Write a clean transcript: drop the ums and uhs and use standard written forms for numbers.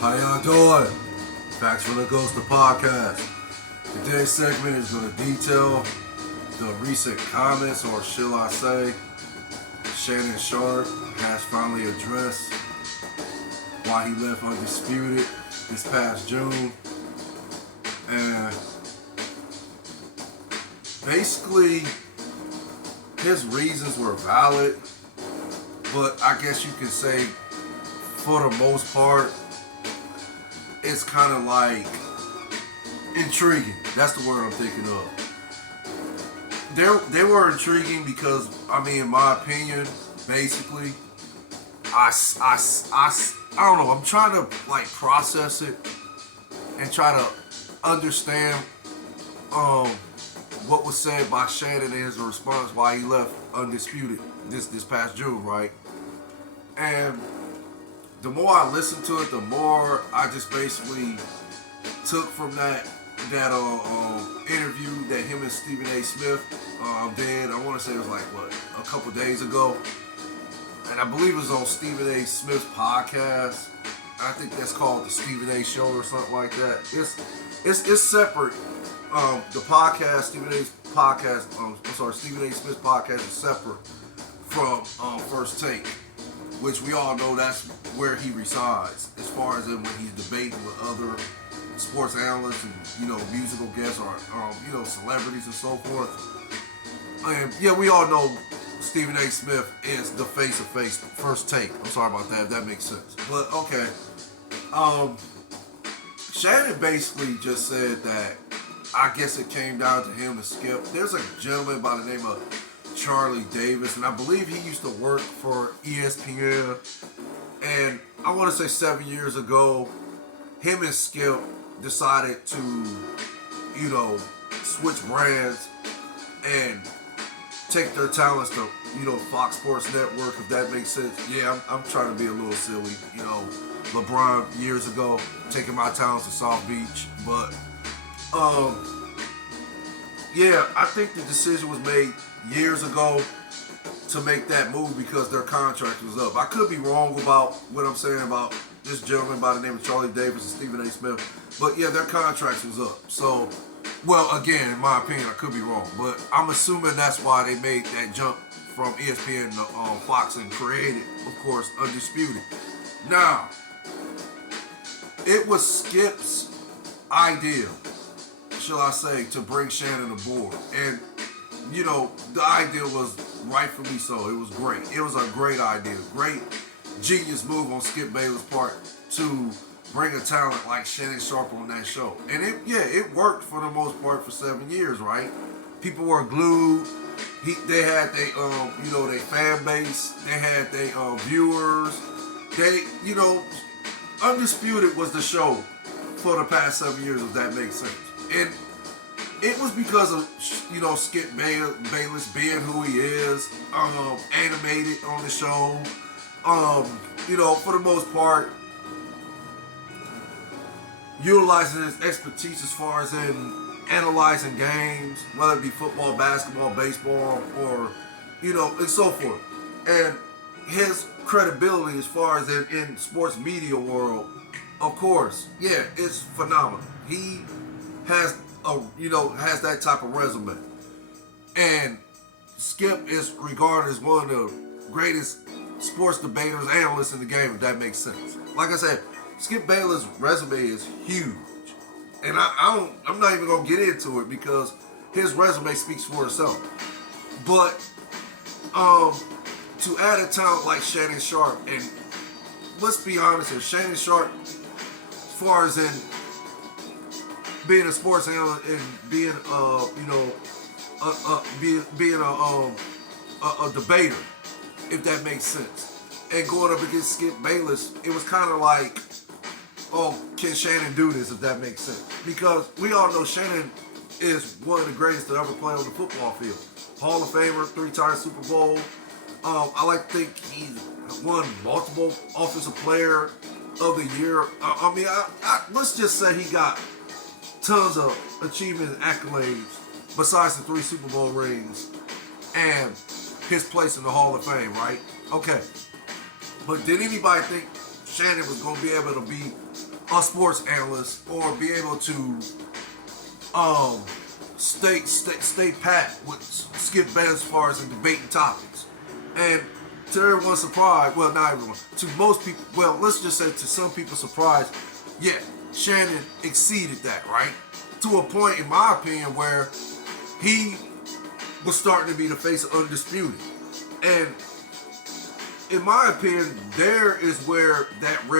How y'all doing? Facts from the Ghost of Podcast. Today's segment is going to detail the recent comments, or shall I say, Shannon Sharpe has finally addressed why he left Undisputed this past June. And basically, his reasons were valid, but I guess you could say, for the most part, it's kind of like intriguing. That's the word I'm thinking of. They were intriguing because, I mean, in my opinion, basically, I don't know. I'm trying to like process it and try to understand what was said by Shannon in his response why he left Undisputed this past June, right? And the more I listened to it, the more I just basically took from that interview that him and Stephen A. Smith did. I want to say it was like, a couple days ago. And I believe it was on Stephen A. Smith's podcast. I think that's called the Stephen A. Show or something like that. It's separate. The podcast, Stephen A.'s podcast, Stephen A. Smith's podcast is separate from First Take, which we all know that's where he resides, as far as when he's debating with other sports analysts and, musical guests or, celebrities and so forth. And yeah, we all know Stephen A. Smith is the face of First Take. I'm sorry about that, if that makes sense. But okay. Shannon basically just said that I guess it came down to him and Skip. There's a gentleman by the name of Charlie Davis, and I believe he used to work for ESPN. And I want to say 7 years ago, him and Skip decided to, switch brands and take their talents to, Fox Sports Network, if that makes sense. Yeah, I'm trying to be a little silly. LeBron years ago taking my talents to South Beach, but yeah, I think the decision was made years ago to make that move because their contract was up. I could be wrong about what I'm saying about this gentleman by the name of Charlie Davis and Stephen A. Smith, but yeah, their contracts was up. So, well, again, in my opinion, I could be wrong, but I'm assuming that's why they made that jump from ESPN to Fox and created, of course, Undisputed. Now, it was Skip's idea, shall I say, to bring Shannon aboard. And, the idea was rightfully so. It was great. It was a great idea. Great, genius move on Skip Bayless' part to bring a talent like Shannon Sharpe on that show. And it worked for the most part for 7 years, right? People were glued. They had their fan base. They had their viewers. Undisputed was the show for the past 7 years, if that makes sense. And it was because of, Skip Bayless being who he is, animated on the show, for the most part, utilizing his expertise as far as in analyzing games, whether it be football, basketball, baseball, or, and so forth. And his credibility as far as in sports media world, of course, yeah, it's phenomenal. He has has that type of resume. And Skip is regarded as one of the greatest sports debaters, analysts in the game, if that makes sense. Like I said, Skip Bayless' resume is huge. And I'm not even going to get into it because his resume speaks for itself. But to add a talent like Shannon Sharpe, and let's be honest here, Shannon Sharpe, as far as in being a sports analyst and being a debater, if that makes sense, and going up against Skip Bayless, it was kind of like, oh, can Shannon do this, if that makes sense? Because we all know Shannon is one of the greatest to ever play on the football field. Hall of Famer, 3-time Super Bowl. I like to think he won multiple Offensive Player of the Year. Let's just say he got tons of achievements and accolades besides the 3 Super Bowl rings and his place in the Hall of Fame, right? Okay. But did anybody think Shannon was going to be able to be a sports analyst or be able to stay pat with Skip Bayless as far as in debating topics. And to everyone's surprise, well, not everyone, to most people, well, let's just say to some people's surprise, yeah, Shannon exceeded that, right? To a point, in my opinion, where he was starting to be the face of Undisputed. And in my opinion, there is where that real